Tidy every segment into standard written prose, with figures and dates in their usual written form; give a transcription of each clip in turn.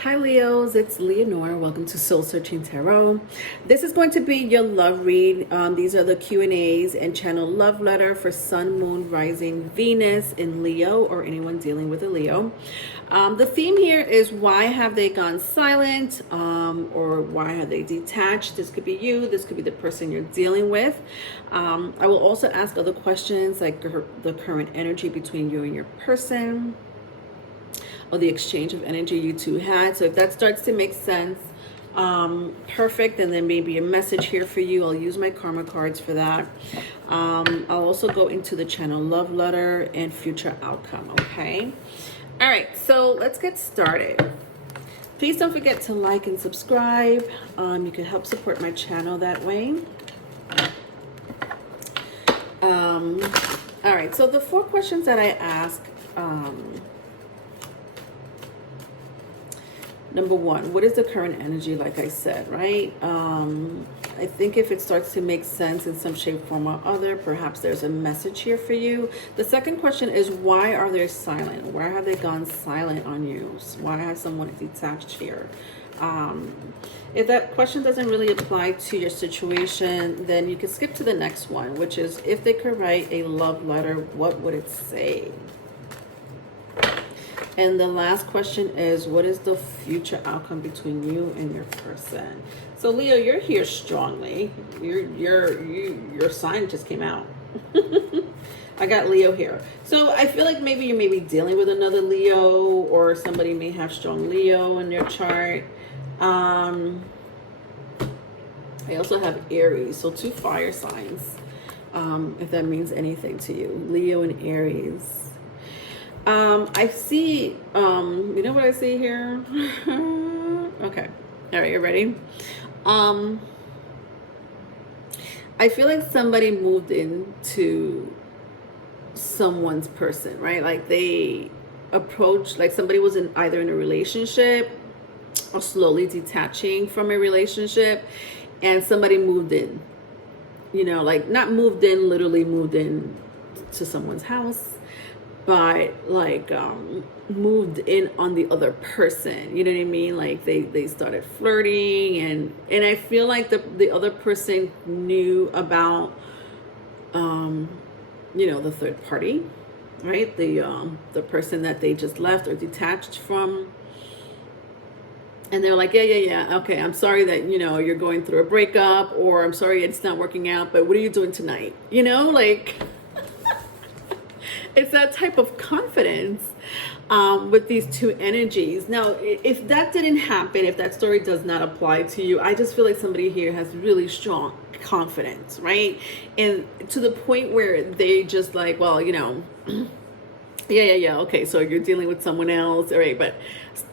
Hi Leos, it's Leonore. Welcome to Soul Searching Tarot. This is going to be your love read. These are the Q&As and channel love letter for Sun, Moon, Rising, Venus in Leo or anyone dealing with a Leo. The theme here is why have they gone silent or why have they detached? This could be you. This could be the person you're dealing with. I will also ask other questions like the current energy between you and your person, or the exchange of energy you two had. So if that starts to make sense, perfect. And then maybe a message here for you. I'll use my karma cards for that. I'll also go into the channel love letter and future outcome. Okay. All right. So let's get started. Please don't forget to like and subscribe. You can help support my channel that way. All right. So the 4 questions that I ask, number 1, what is the current energy, like I said, right? I think if it starts to make sense in some shape, form, or other, perhaps there's a message here for you. The second question is, why are they silent? Why have they gone silent on you? Why has someone detached here? If that question doesn't really apply to your situation, then you can skip to the next one, which is, if they could write a love letter, what would it say? And the last question is, what is the future outcome between you and your person? So Leo, you're here strongly. Your sign just came out. I got Leo here. So I feel like maybe you may be dealing with another Leo, or somebody may have strong Leo in their chart. I also have Aries, so 2 fire signs. If that means anything to you, Leo and Aries. I see, you know what I see here? Okay. All right, you ready? I feel like somebody moved into someone's person, right? Like they approached, like somebody was either in a relationship or slowly detaching from a relationship, and somebody moved in, like not moved in, literally moved in to someone's house, but like moved in on the other person, you know what I mean? Like they started flirting, and I feel like the other person knew about the third party, right? The person that they just left or detached from. And they're like, yeah, okay, I'm sorry that you're going through a breakup, or I'm sorry it's not working out, but what are you doing tonight? Like it's that type of confidence with these 2 energies. Now, if that didn't happen, if that story does not apply to you, I just feel like somebody here has really strong confidence, right? And to the point where they just like, well, yeah, okay, so you're dealing with someone else, all right, but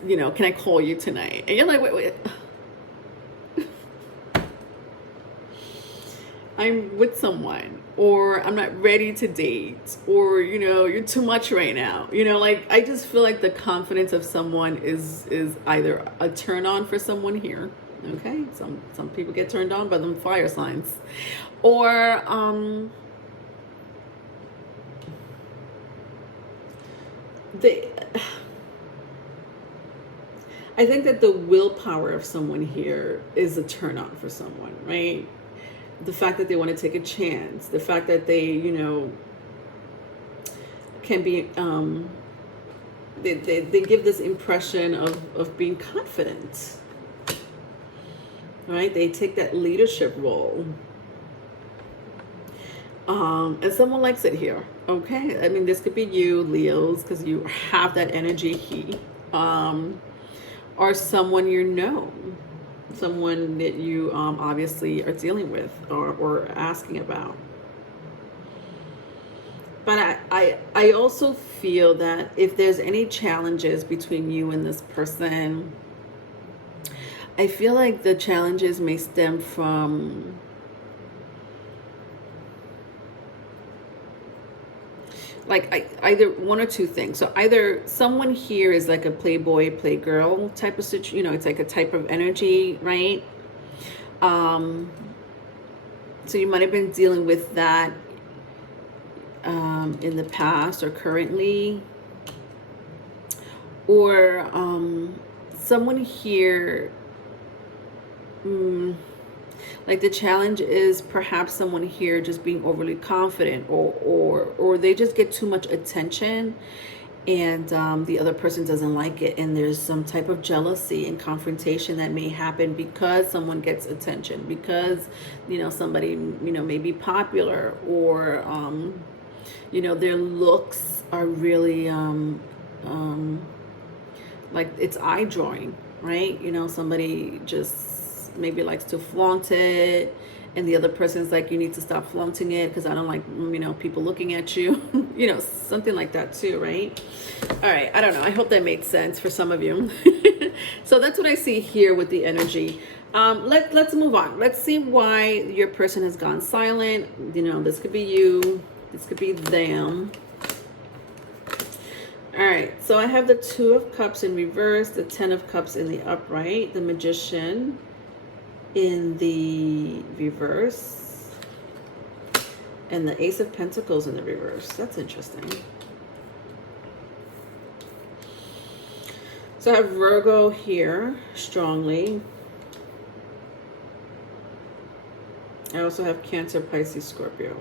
can I call you tonight? And you're like, wait. I'm with someone, or I'm not ready to date, or you're too much right now. Like I just feel like the confidence of someone is either a turn on for someone here. Okay, some people get turned on by them fire signs, or they. I think that the willpower of someone here is a turn on for someone, right? The fact that they want to take a chance, the fact that they, can be, they give this impression of being confident, right? They take that leadership role. And someone likes it here, okay? I mean, this could be you, Leos, because you have that energy, or someone someone that you obviously are dealing with or asking about. But I also feel that if there's any challenges between you and this person, I feel like the challenges may stem from like either 1 or 2 things. So either someone here is like a playboy, playgirl type of situation, it's like a type of energy, right? So you might have been dealing with that in the past or currently, or someone here, like the challenge is perhaps someone here just being overly confident, or they just get too much attention, and the other person doesn't like it, and there's some type of jealousy and confrontation that may happen because someone gets attention, because somebody may be popular, or their looks are really like it's eye drawing, right? Somebody just maybe likes to flaunt it, and the other person's like, you need to stop flaunting it because I don't like people looking at you. Something like that too, right? All right, I don't know, I hope that made sense for some of you. So that's what I see here with the energy. Let's move on. Let's see why your person has gone silent. This could be you, this could be them. All right, so I have the Two of Cups in reverse, the Ten of Cups in the upright, the Magician in the reverse, and the Ace of Pentacles in the reverse. That's interesting. So I have Virgo here strongly. I also have Cancer, Pisces, Scorpio,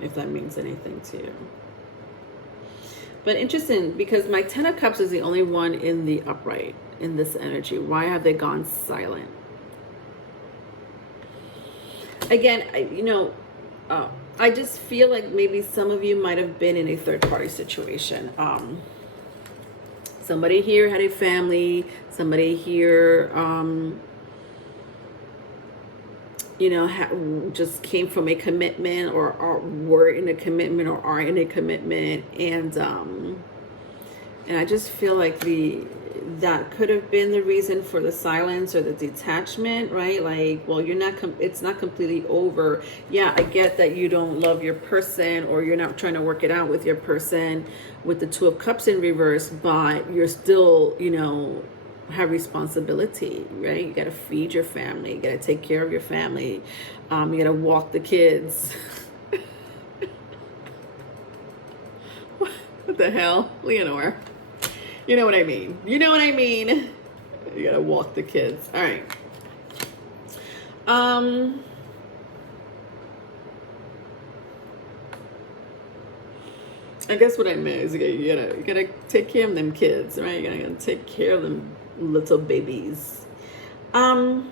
if that means anything to you. But interesting, because my Ten of Cups is the only one in the upright in this energy. Why have they gone silent? Again, I just feel like maybe some of you might have been in a third-party situation. Somebody here had a family. Somebody here, just came from a commitment, or were in a commitment, or are in a commitment, and I just feel like that could have been the reason for the silence or the detachment, right? Like, well, it's not completely over. Yeah, I get that you don't love your person, or you're not trying to work it out with your person with the Two of Cups in reverse, but you're still, have responsibility, right? You got to feed your family. You got to take care of your family. You got to walk the kids. What the hell, Leonore? You know what I mean. You know what I mean. You got to walk the kids. All right. I guess what I meant is you gotta take care of them kids, right? You gotta take care of them little babies. Some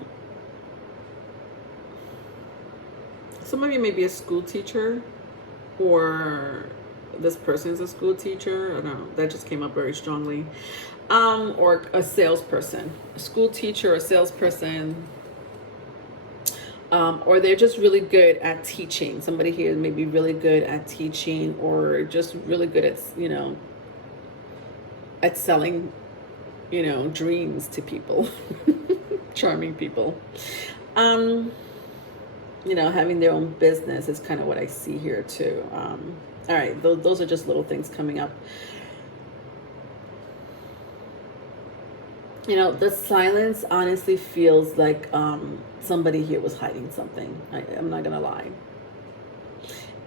of you may be a school teacher, or this person is a school teacher. I don't know. That just came up very strongly. Or a salesperson, a school teacher, or a salesperson. Or they're just really good at teaching. Somebody here may be really good at teaching, or just really good at, at selling, dreams to people, charming people. Having their own business is kind of what I see here too. All right, those are just little things coming up. The silence honestly feels like somebody here was hiding something. I'm not gonna lie.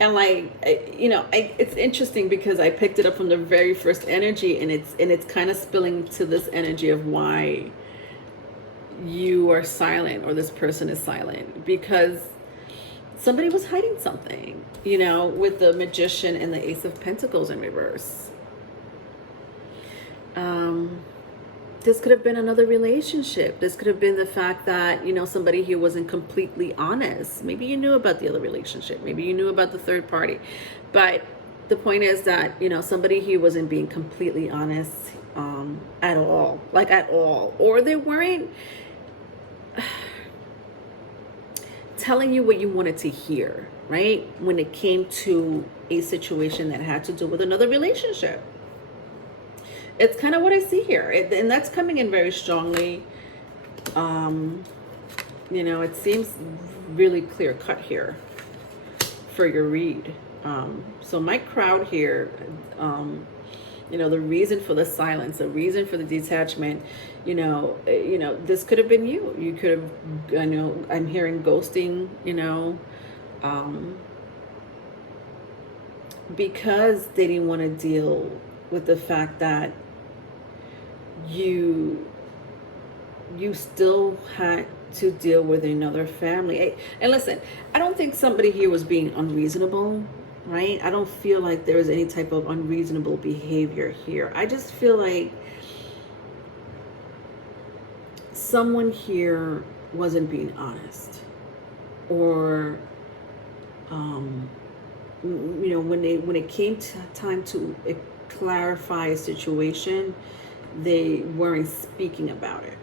And it's interesting because I picked it up from the very first energy, and it's kind of spilling to this energy of why you are silent, or this person is silent, because somebody was hiding something, with the Magician and the Ace of Pentacles in reverse. This could have been another relationship. This could have been the fact that, somebody here wasn't completely honest. Maybe you knew about the other relationship. Maybe you knew about the third party. But the point is that, somebody here wasn't being completely honest at all. Like, at all. Or they weren't telling you what you wanted to hear, right? When it came to a situation that had to do with another relationship. It's kind of what I see here. And that's coming in very strongly. It seems really clear cut here for your read. So my crowd here, the reason for the silence, the reason for the detachment, this could have been you. You could have, I'm hearing ghosting, because they didn't want to deal with the fact that you still had to deal with another family. And listen, I don't think somebody here was being unreasonable, right? I don't feel like there was any type of unreasonable behavior here. I just feel like someone here wasn't being honest, or when it came to time to clarify a situation, they weren't speaking about it,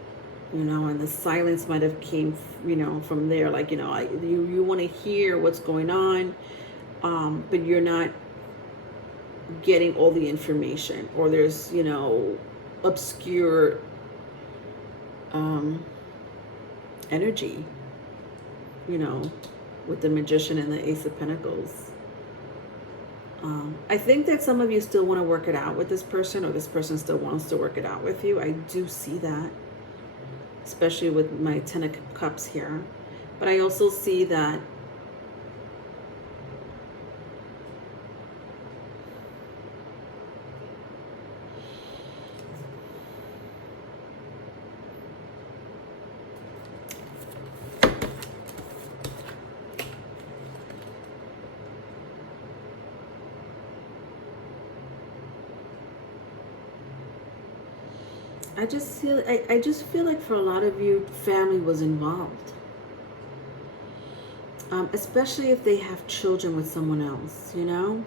and the silence might have came, from there, like, you want to hear what's going on, but you're not getting all the information, or there's, obscure energy, with the Magician and the Ace of Pentacles. I think that some of you still want to work it out with this person, or this person still wants to work it out with you. I do see that, especially with my Ten of Cups here. But I also see that I just feel like for a lot of you, family was involved. Especially if they have children with someone else, and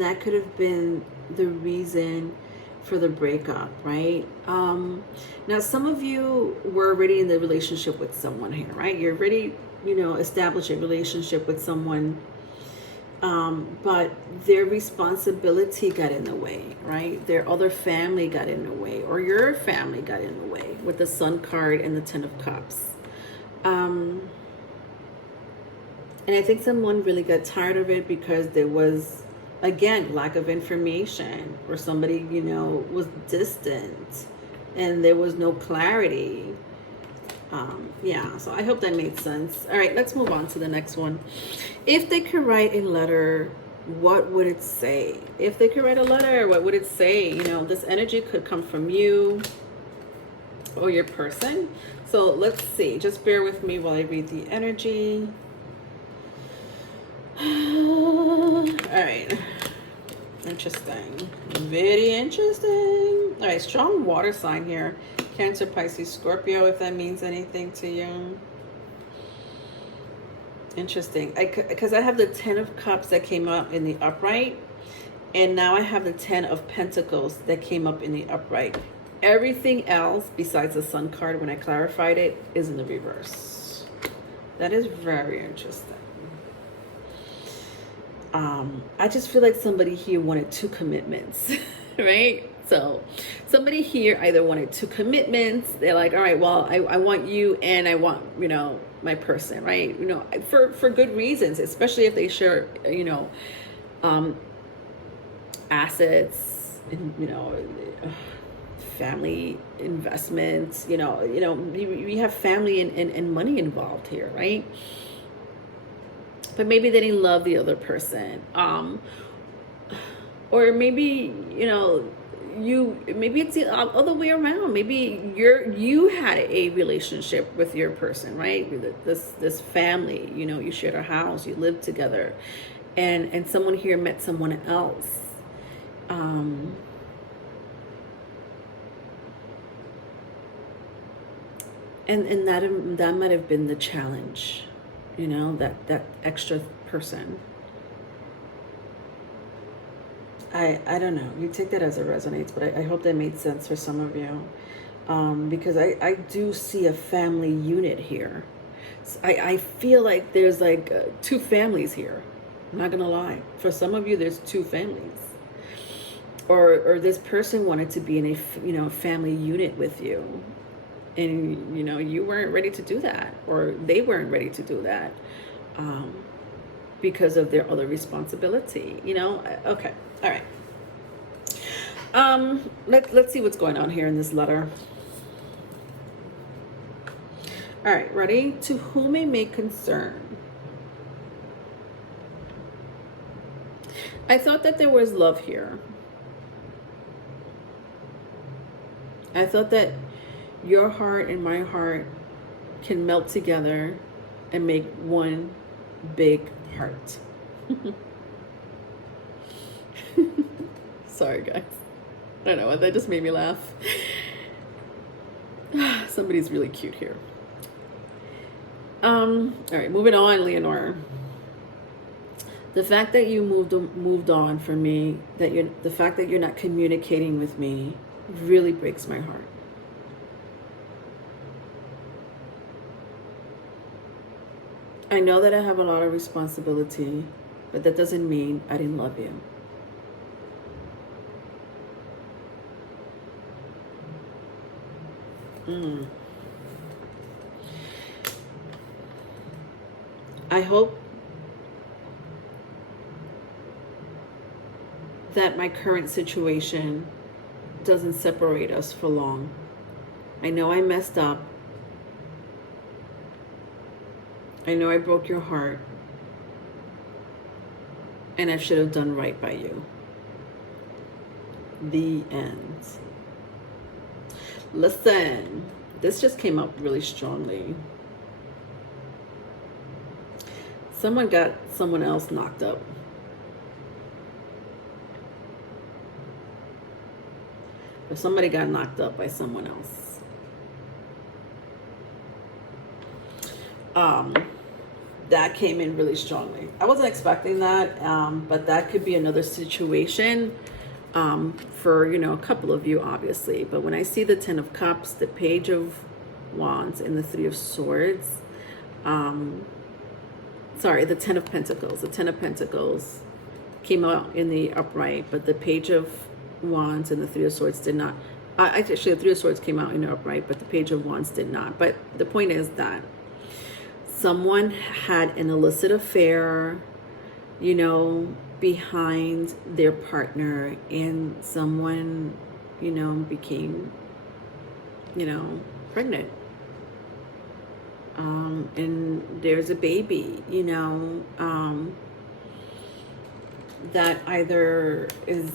that could have been the reason for the breakup, right? Now, some of you were already in the relationship with someone here, right? You're already, established a relationship with someone, but their responsibility got in the way, right? Their other family got in the way, or your family got in the way with the Sun card and the Ten of Cups. And I think someone really got tired of it because there was, again, lack of information, or somebody, was distant and there was no clarity. Yeah, so I hope that made sense. All right, let's move on to the next one. If they could write a letter, what would it say? If they could write a letter, what would it say? This energy could come from you or your person. So let's see. Just bear with me while I read the energy. All right. Interesting. Very interesting. All right, strong water sign here. Cancer, Pisces, Scorpio, if that means anything to you. Interesting. Because I have the Ten of Cups that came up in the upright, and now I have the Ten of Pentacles that came up in the upright. Everything else besides the Sun card, when I clarified it, is in the reverse. That is very interesting. I just feel like somebody here wanted two commitments, right? So somebody here either wanted two commitments. They're like, all right, well, I want you and I want, my person, right? For good reasons, especially if they share, assets and, family investments, we have family and money involved here, right? But maybe they didn't love the other person. Or maybe, maybe it's the other way around. Maybe you had a relationship with your person, right? This family, you shared a house, you lived together, and someone here met someone else. And that might have been the challenge, that extra person. I don't know. You take that as it resonates, but I hope that made sense for some of you. Because I do see a family unit here. So I feel like there's like two families here. I'm not going to lie. For some of you, there's two families. Or this person wanted to be in a family unit with you. And, you weren't ready to do that. Or they weren't ready to do that. Because of their other responsibility. Okay. All right. Let's see what's going on here in this letter. All right, ready? To whom it may concern. I thought that there was love here. I thought that your heart and my heart can melt together and make one big heart. Sorry, guys. I don't know, that just made me laugh. Somebody's really cute here. All right, moving on, Leonora. The fact that you moved on from me, the fact that you're not communicating with me, really breaks my heart. I know that I have a lot of responsibility, but that doesn't mean I didn't love you. I hope that my current situation doesn't separate us for long. I know I messed up. I know I broke your heart. And I should have done right by you. The end. Listen, this just came up really strongly. Someone got someone else knocked up. Or somebody got knocked up by someone else. That came in really strongly. I wasn't expecting that, but that could be another situation for, a couple of you, obviously. But when I see the Ten of Cups, the Page of Wands, and the Three of Swords, the Ten of Pentacles. The Ten of Pentacles came out in the upright, but the Page of Wands and the Three of Swords did not. Actually, the Three of Swords came out in the upright, but the Page of Wands did not. But the point is that someone had an illicit affair, behind their partner, and someone, became, pregnant. And there's a baby, that either is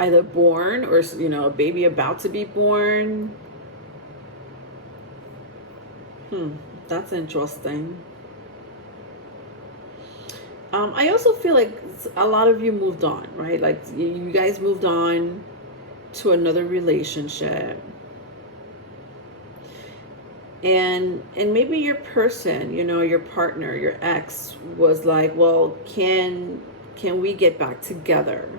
either born or, a baby about to be born. That's interesting. I also feel like a lot of you moved on, right? Like you guys moved on to another relationship. And maybe your person, your partner, your ex was like, well, can we get back together?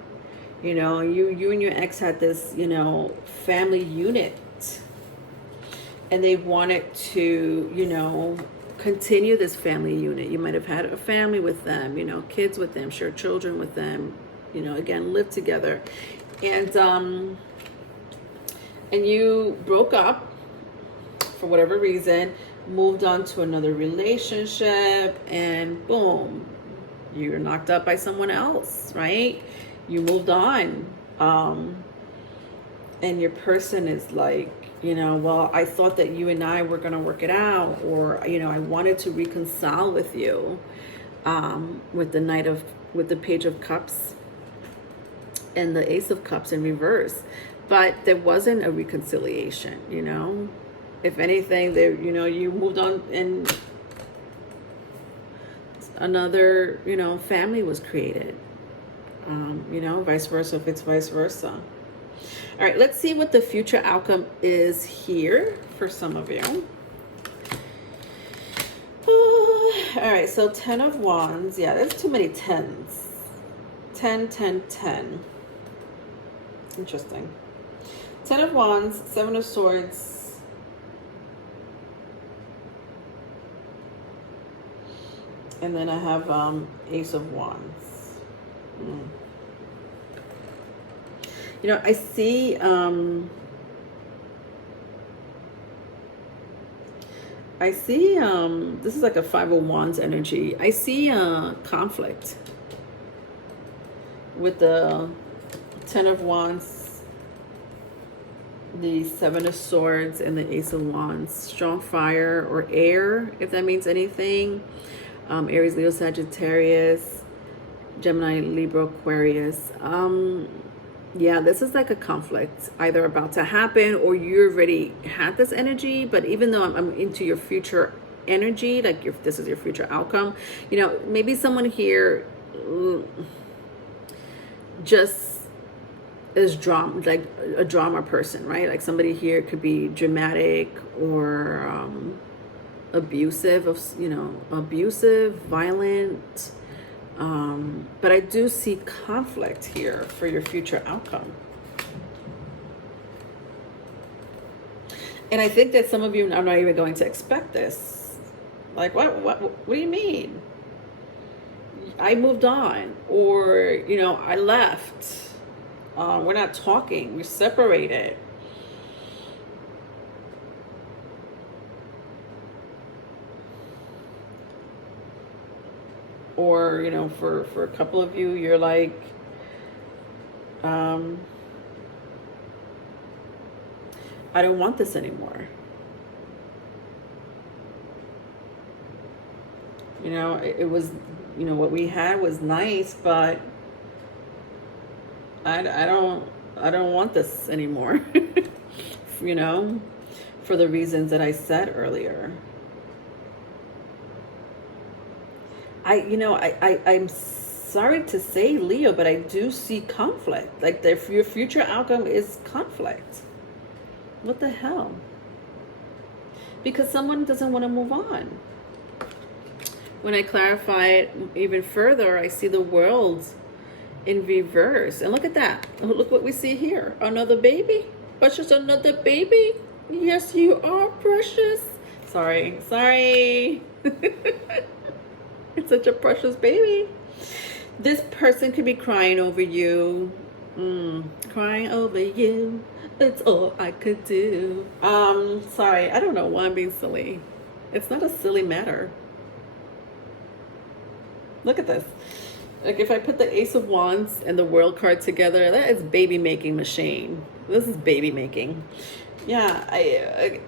You and your ex had this, family unit. And they wanted to, continue this family unit. You might have had a family with them, kids with them, share children with them, again, live together. And you broke up for whatever reason, moved on to another relationship, and boom, you're knocked up by someone else, right? You moved on. And your person is like, well, I thought that you and I were going to work it out, or, I wanted to reconcile with you, with the Page of Cups and the Ace of Cups in reverse. But there wasn't a reconciliation, If anything, there, you moved on and another, family was created, vice versa, if it's vice versa. All right, let's see what the future outcome is here for some of you. All right, so 10 of Wands. Yeah, there's too many 10s. 10, 10, 10. Interesting. 10 of Wands, 7 of Swords. And then I have Ace of Wands. I see this is like a 5 of Wands energy. I see conflict with the 10 of Wands, the 7 of Swords, and the Ace of Wands. Strong fire or air, if that means anything. Aries, Leo, Sagittarius, Gemini, Libra, Aquarius. Yeah, this is like a conflict either about to happen or you already had this energy. But even though I'm into your future energy, like this is your future outcome, maybe someone here just is drama, like a drama person, right? Like somebody here could be dramatic or abusive, abusive, violent. But I do see conflict here for your future outcome. And I think that some of you are not even going to expect this. Like, what do you mean? I moved on, or, I left. We're not talking. We're separated. Or, for a couple of you, you're like, I don't want this anymore. It was, what we had was nice, but I don't want this anymore. For the reasons that I said earlier. I'm sorry to say, Leo, but I do see conflict. Like your future outcome is conflict. What the hell? Because someone doesn't want to move on. When I clarify it even further, I see the world in reverse. And look at that. Look what we see here. Another baby. Precious, another baby. Yes, you are precious. Sorry. It's such a precious baby. This person could be crying over you. Crying over you. It's all I could do. Sorry. I don't know why I'm being silly. It's not a silly matter. Look at this. Like if I put the Ace of Wands and the World card together, that is baby making machine. This is baby making. Yeah, I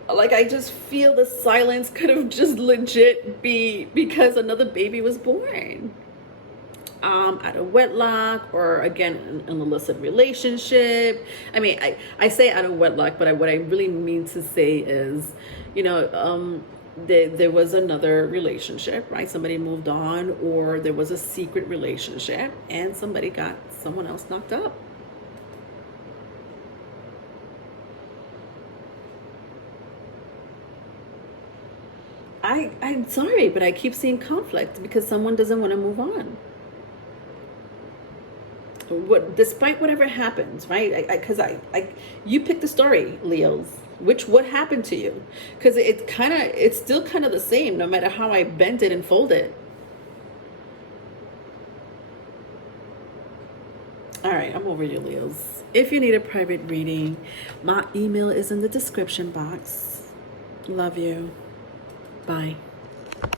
just feel the silence could have just legit be because another baby was born. Out of wedlock, or again, an illicit relationship. I mean, I say out of wedlock, but what I really mean to say is, there was another relationship, right? Somebody moved on, or there was a secret relationship and somebody got someone else knocked up. I'm sorry, but I keep seeing conflict because someone doesn't want to move on. Despite whatever happens, right? Because you pick the story, Leos. What happened to you? Because it's still kind of the same, no matter how I bent it and fold it. All right, I'm over you, Leos. If you need a private reading, my email is in the description box. Love you. Bye.